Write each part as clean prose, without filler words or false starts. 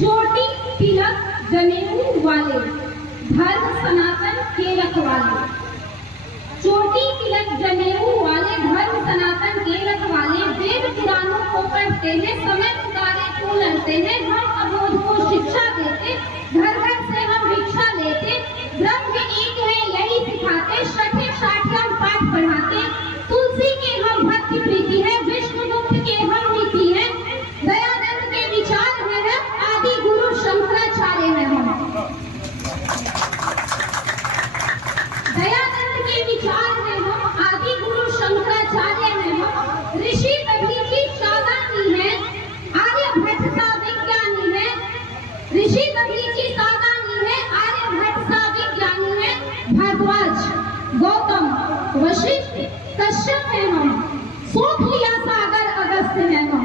चोटी तिलक जनेऊ वाले, धर्म सनातन के रखवाले। चोटी तिलक जनेऊ वाले, धर्म सनातन के रखवाले। वेद पुराणों को पढ़ते हैं, समय पुकारे को लड़ते हैं। हम अबोध को शिक्षा देते, घर घर से हम भिक्षा लेते। ब्रह्म एक है यही सिखाते, छठे शाठ्यम पाठ पढ़ाते। तुलसी के हम भक्ति प्रीति है, विष्णु मुक्त के हम नीति है। दयानंद के विचार है, आदि गुरु शंकराचार्य है हम। दयानंद के विचार है हम, आदि गुरु शंकराचार्य है हम। ऋषि दधीचि सावधानी है, आर्यभट्ट सा विज्ञानी है। ऋषि दधीचि सावधानी है, आर्यभट्ट सा विज्ञानी है। भारद्वाज, गौतम, वशिष्ठ, कश्यप है हम। सोख लिया सागर अगस्त्य है हम।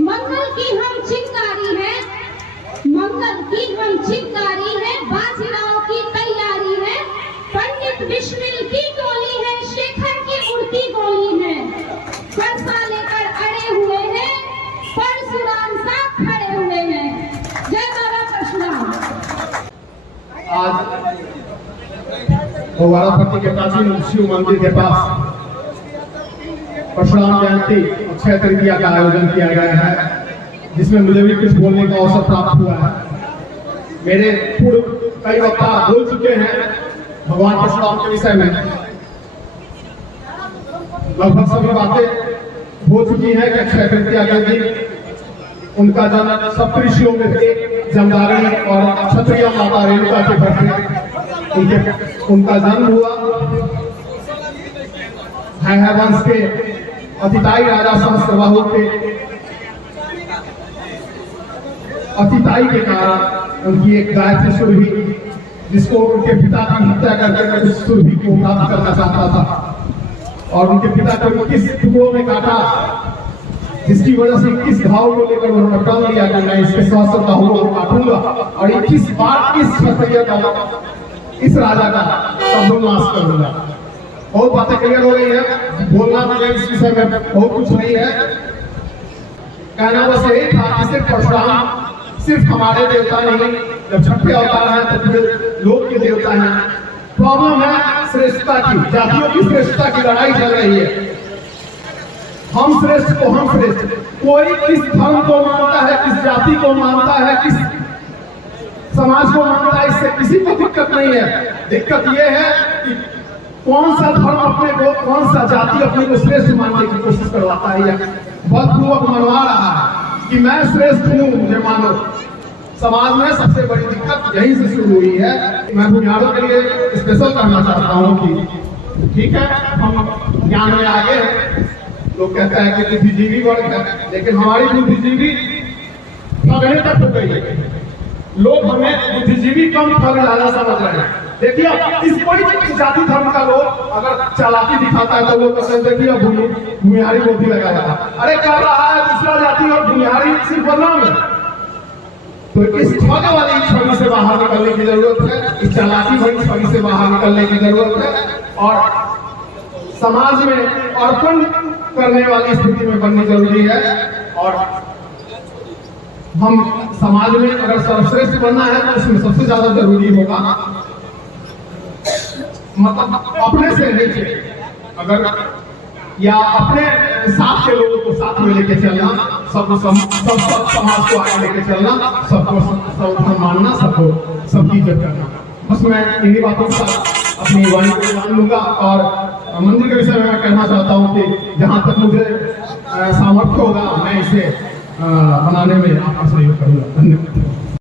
मंगल की हम चिंगारी है, मंगल की हम चिंगारी है। बाजीराव की तैयारी है, पंडित बिस्मिल की टोली है। शेखर की उड़ती गोली है, फरसा लेकर अड़े हुए हैं, परशुराम साथ खड़े हुए हैं। जय बाबा परशुराम। आज वारापट्टी के प्राचीन शिव मंदिर के पास परशुराम जयंती अक्षय तृतीया का आयोजन किया गया है, जिसमें मुझे भी कुछ बोलने का अवसर प्राप्त हुआ है। मेरे पूर्व कई वक्ता बोल चुके हैं भगवान परशुराम के विषय में। लगभग सभी बातें हो चुकी है कि अक्षय तृतीया के दिन उनका जन्म सप्तऋषियों में एक जमदाग्नि और क्षत्रिय माता रेणुका के घर में उनका जन्म हुआ। वंश के अतिताई राजा सहस्त्रबाहु के अतिताई के कारण उनकी एक गाय थी सुरभि, जिसको उनके पिता की हत्या करके उस सुरभि को प्राप्त करना चाहता था और उनके पिता को 21 टुकड़ों में काटा, जिसकी वजह से 21 घाव को लेकर उन्होंने प्रण लिया कि मैं इसके 100 घावों को काटूंगा और 21 बार इस क्षत्रिय का, इस राजा का सर्वनाश करूंगा। बहुत बातें क्लियर हो गई है, बोलना मुझे इस विषय में बहुत कुछ नहीं है। कहना बस यही था कि सिर्फ परशुराम सिर्फ हमारे देवता नहीं, जब छठे अवतार हैं तो पूरे लोक के देवता हैं। प्रॉब्लम है श्रेष्ठता की, जातियों की श्रेष्ठता की लड़ाई चल रही है। हम श्रेष्ठ को हम श्रेष्ठ, कोई किस धर्म को मानता है, किस जाति को मानता है, किस समाज को मानता है, इससे किसी को दिक्कत नहीं है। दिक्कत यह है कि कौन सा धर्म अपने को, कौन सा जाति अपने को श्रेष्ठ मानने की कोशिश करवाता है या बलपूर्वक मनवा रहा है कि मैं श्रेष्ठ हूं, मुझे मानो। समाज में सबसे बड़ी दिक्कत यहीं से शुरू हुई है। मैं बुनियादों के लिए स्पेशल कहना चाहता हूं कि ठीक है, हम ज्ञान में आगे हैं। लोग कहते हैं कि बुद्धिजीवी वर्ग है, लेकिन हमारी बुद्धिजीवी ठगने तक हो गई है। लोग हमें बुद्धिजीवी कम ठग ज्यादा समझ रहे हैं। देखिए, इस कोई जाति धर्म का लोग अगर चालाकी दिखाता है तो लोग कहते हैं देखिए भूमिहारी बुद्धि लगा रहा है। अरे कर रहा है दूसरा जाति और भूमिहारी सिर्फ बदनाम है। तो इस ठग वाली छवि से बाहर निकलने की जरूरत है, इस चालाकी वाली छवि से बाहर निकलने की जरूरत है और समाज में अर्पण करने वाली स्थिति में बननी जरूरी है। और हम समाज में अगर सर्वश्रेष्ठ बनना है तो उसमें सबसे ज्यादा जरूरी होगा मतलब अपने से नीचे, अगर या अपने साथ के लोगों को साथ में लेके चलना, सब समाज को आगे लेके चलना, सबको सब मानना, सबको सबकी इज्जत करना। बस मैं इन्हीं बातों के साथ अपनी वाणी को मान लूंगा। और मंदिर के विषय में मैं कहना चाहता हूँ कि जहाँ तक मुझे सामर्थ्य होगा मैं इसे बनाने में आपका सहयोग करूंगा। धन्यवाद।